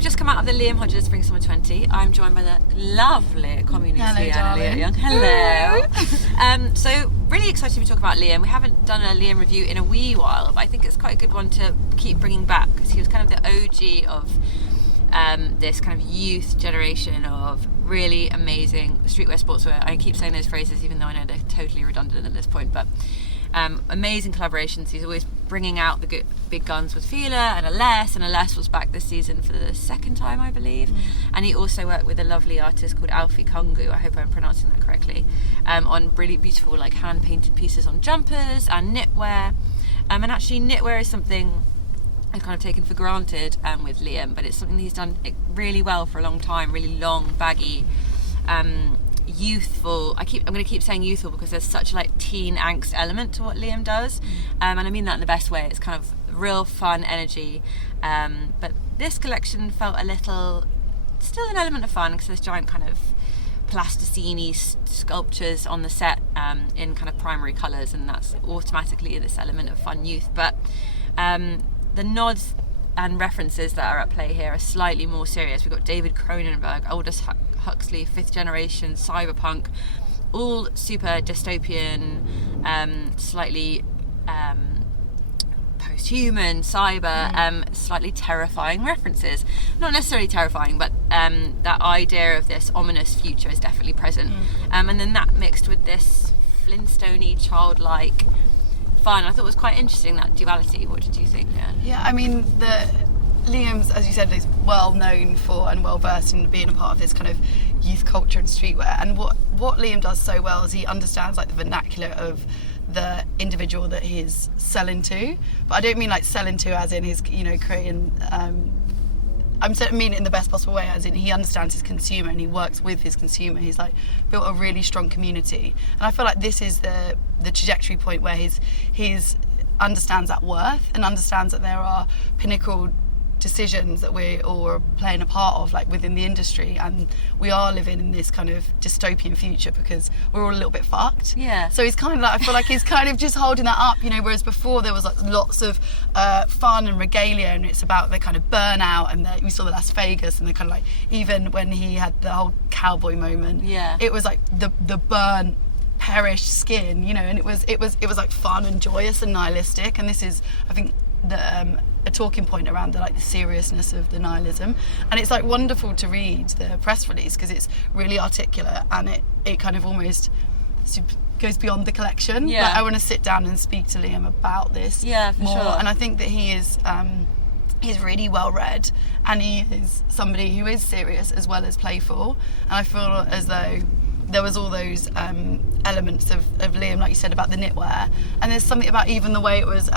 we've just come out of the Liam Hodges Spring Summer 20. I'm joined by the lovely CommuneEAST Leanne Elliott Young. Hello. So really excited to talk about Liam. We haven't done a Liam review in a wee while, but I think it's quite a good one to keep bringing back because he was kind of the OG of this kind of youth generation of really amazing streetwear sportswear. I keep saying those phrases even though I know they're totally redundant at this point, but amazing collaborations. He's always bringing out the big guns with Fila and Ellesse was back this season for the second time, I believe. And he also worked with a lovely artist called Alfie Kungu, I hope I'm pronouncing that correctly, on really beautiful like hand painted pieces on jumpers and knitwear. And actually knitwear is something I've kind of taken for granted with Liam, but it's something that he's done really well for a long time. Really long, baggy, youthful. I'm going to keep saying youthful because there's such like teen angst element to what Liam does, and I mean that in the best way. It's kind of real fun energy, but this collection felt a little, still an element of fun because there's giant kind of plasticine sculptures on the set in kind of primary colours, and that's automatically this element of fun youth. But the nods and references that are at play here are slightly more serious. We've got David Cronenberg, Aldous Huxley, 5th generation, cyberpunk, all super dystopian, slightly post-human, cyber, slightly terrifying references. Not necessarily terrifying, but that idea of this ominous future is definitely present. And then that mixed with this Flintstone-y, childlike fun. I thought it was quite interesting, that duality. What did you think, Anne? Yeah, I mean, Liam's, as you said, is well known for and well versed in being a part of this kind of youth culture and streetwear. And what Liam does so well is he understands like the vernacular of the individual that he's selling to. But I don't mean like selling to as in his, creating. I mean it in the best possible way, as in he understands his consumer and he works with his consumer. He's like built a really strong community, and I feel like this is the trajectory point where he's understands that worth and understands that there are pinnacle decisions that we all are playing a part of, like within the industry, and we are living in this kind of dystopian future because we're all a little bit fucked. Yeah. So he's kind of like, I feel like he's kind of just holding that up, whereas before there was like lots of fun and regalia, and it's about the kind of burnout, and we saw the Las Vegas, and the kind of like, even when he had the whole cowboy moment, it was like the burn, perished skin, and it was like fun and joyous and nihilistic, and this is, I think, a talking point around the seriousness of the nihilism. And it's like wonderful to read the press release because it's really articulate, and it kind of almost goes beyond the collection. Like, I want to sit down and speak to Liam about this more. Sure. And I think that he is he's really well read, and he is somebody who is serious as well as playful, and I feel as though there was all those elements of Liam, like you said, about the knitwear, and there's something about even the way it was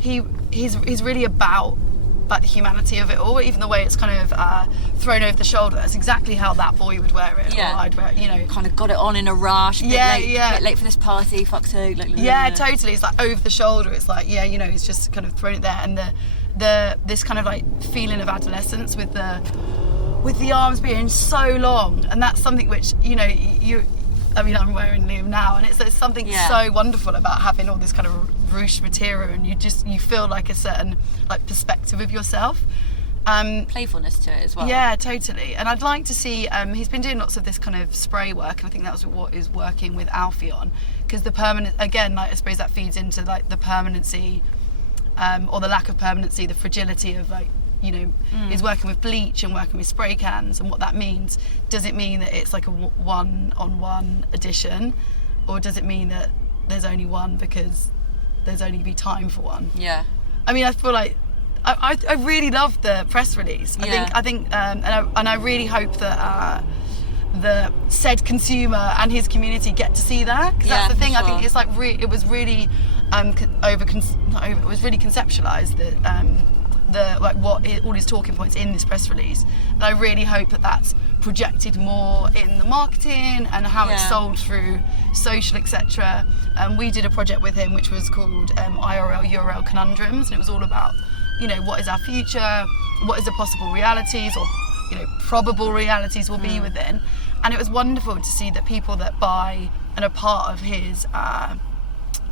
he's really about like the humanity of it all, even the way it's kind of thrown over the shoulder. That's exactly how that boy would wear it, or I'd wear it, kind of got it on in a rush, bit late for this party, fuck's sake, totally. It's like over the shoulder, it's like he's just kind of thrown it there, and this kind of like feeling of adolescence with the arms being so long, and that's something which I'm wearing Liam now, and it's something so wonderful about having all this kind of ruche material, and you feel like a certain like perspective of yourself, playfulness to it as well. Yeah, totally. And I'd like to see he's been doing lots of this kind of spray work, and I think that was what is working with Alfie on, because the permanent, again, like I suppose that feeds into like the permanency or the lack of permanency, the fragility of like is working with bleach and working with spray cans, and what that means. Does it mean that it's like a one-on-one edition, or does it mean that there's only one because there's only be time for one? Yeah. I mean, I feel like I really love the press release. I think and I really hope that the said consumer and his community get to see that, because that's the thing. Sure. I think it's like it was really it was really conceptualized that all his talking points in this press release, and I really hope that that's projected more in the marketing and how it's sold through social, etc. We did a project with him which was called IRL URL Conundrums, and it was all about what is our future, what is the possible realities or probable realities will be within, and it was wonderful to see that people that buy and are part of his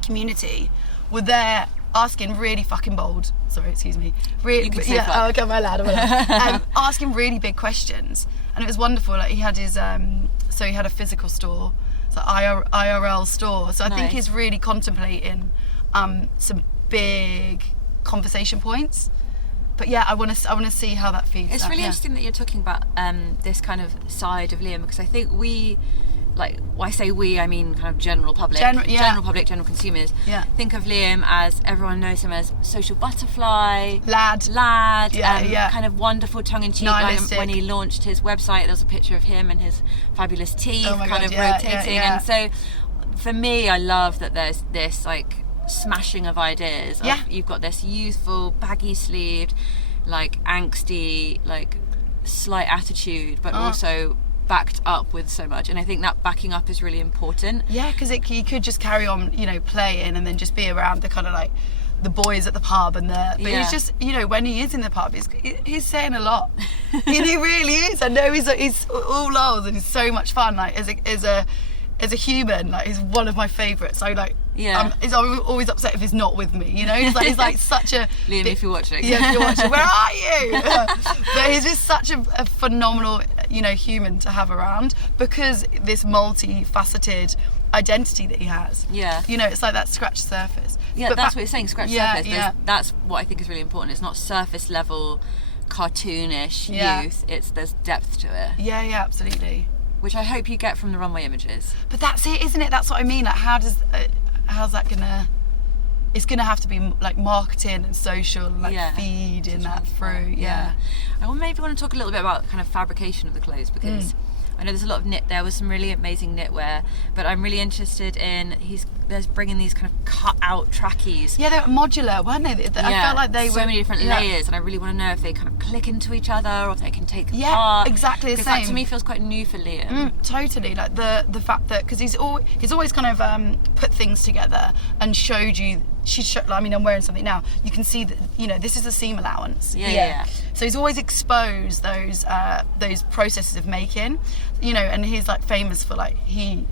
community were there asking really fucking bold sorry, excuse me. You can say fuck. Okay, my lad. Asking really big questions, and it was wonderful. Like he had his, so he had a physical store, so IRL store. So I think he's really contemplating some big conversation points. But yeah, I want to see how that feeds. It's really interesting that you're talking about this kind of side of Liam, because I think we, like, when I say we, I mean kind of general public, general consumers. Yeah. Think of Liam as, everyone knows him as social butterfly, lad, kind of wonderful tongue-in-cheek. Like when he launched his website, there was a picture of him and his fabulous teeth rotating. And so for me, I love that there's this like smashing of ideas. You've got this youthful, baggy sleeved, like angsty, like slight attitude, but also backed up with so much. And I think that backing up is really important. Yeah, because he could just carry on, you know, playing and then just be around the kind of like the boys at the pub and but he's just, you know, when he is in the pub, he's saying a lot. He really is. I know he's all lols and he's so much fun. Like as a human, like he's one of my favourites. So like, he's always upset if he's not with me. You know, he's like such a Liam, if you're watching, if you're watching, where are you? But he's just such a phenomenal, you know, human to have around, because this multifaceted identity that he has. Yeah, you know, it's like that scratch surface. Yeah, but that's what you're saying. Scratch surface. That's what I think is really important. It's not surface level, cartoonish youth. There's depth to it. Yeah, absolutely. Which I hope you get from the runway images. But that's it, isn't it? That's what I mean. Like, how's that gonna? It's gonna have to be like marketing and social, and like feeding that through. Yeah. I maybe want to talk a little bit about kind of fabrication of the clothes, because I know there's a lot of knit. There was some really amazing knitwear, but I'm really interested in there's bringing these kind of cut out trackies. Yeah, they were modular, weren't they? I felt like they were so many different layers, and I really want to know if they kind of click into each other or if they can take apart. Yeah, exactly the same. Because that to me feels quite new for Liam. Totally, like the fact that, because he's always kind of put things together and showed you. I mean, I'm wearing something now. You can see that, you know, this is a seam allowance. Yeah. So he's always exposed those processes of making, you know, and he's like famous for like he's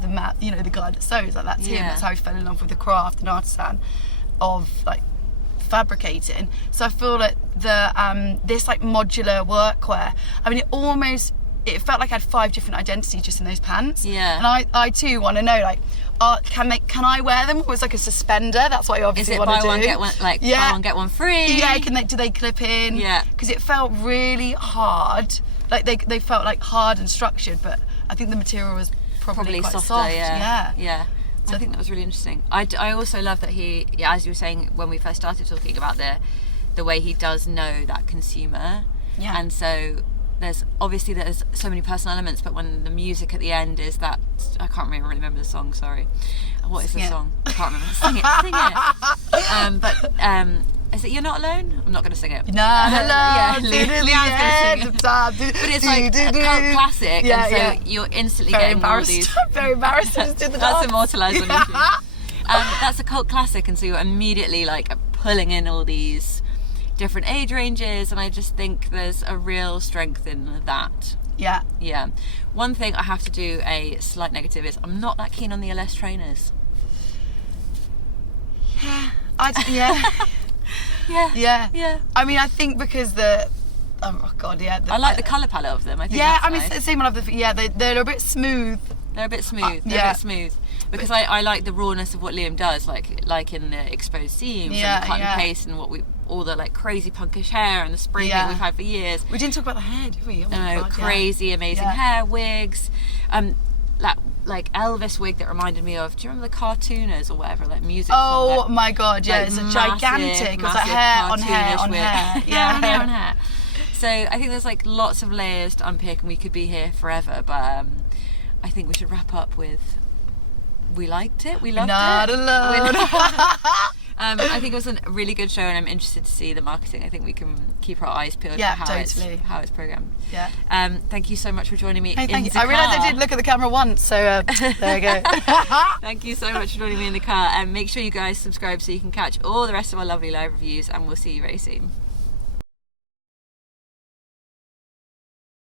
the man, you know, the guy that sews. Like that's him. That's how he fell in love with the craft and artisan of like fabricating. So I feel that this like modular workwear. I mean, it felt like I had 5 different identities just in those pants. Yeah. And I too want to know, like, can I wear them? Or it's like a suspender? That's what I obviously want to do. Is it buy one get one, like buy one get one free? Yeah. Do they clip in? Yeah. Because it felt really hard. Like they felt like hard and structured, but I think the material was probably quite softer. Soft. Yeah. So I think that was really interesting. I also love that he, as you were saying when we first started talking about the way he does know that consumer. Yeah. And so there's so many personal elements, but when the music at the end is that, I can't really remember the song, sorry. What is the song? I can't remember. Sing it. Is it You're Not Alone? I'm not going to sing it. Not alone. Leanne's going to sing it. But it's like a cult classic, and so you're instantly getting all these. Very embarrassed. That's immortalised on YouTube. That's a cult classic, and so you're immediately like pulling in all these different age ranges, and I just think there's a real strength in that. Yeah. One thing I have to do a slight negative is I'm not that keen on the Ellesse trainers. Yeah. I mean, I think because I like the colour palette of them. I think nice. Same. I love they're a bit smooth. They're a bit smooth. Because I like the rawness of what Liam does, like in the exposed seams and the cut and paste and all the like crazy punkish hair and the spray that we've had for years. We didn't talk about the hair, did we? Crazy, amazing hair, wigs. Like Elvis wig that reminded me of, do you remember the cartooners or whatever, like music song? Oh my god, yeah, like it's a gigantic, it was like hair on hair on hair. Yeah, hair on hair. So I think there's like lots of layers to unpick, and we could be here forever, but I think we should wrap up with we liked it, we loved Not it. Not alone. I think it was a really good show, and I'm interested to see the marketing. I think we can keep our eyes peeled for how it's programmed. Yeah. Thank you so much for joining me. Thank you. I realised I did look at the camera once, so there you go. Thank you so much for joining me in the car, and make sure you guys subscribe so you can catch all the rest of our lovely live reviews, and we'll see you very soon.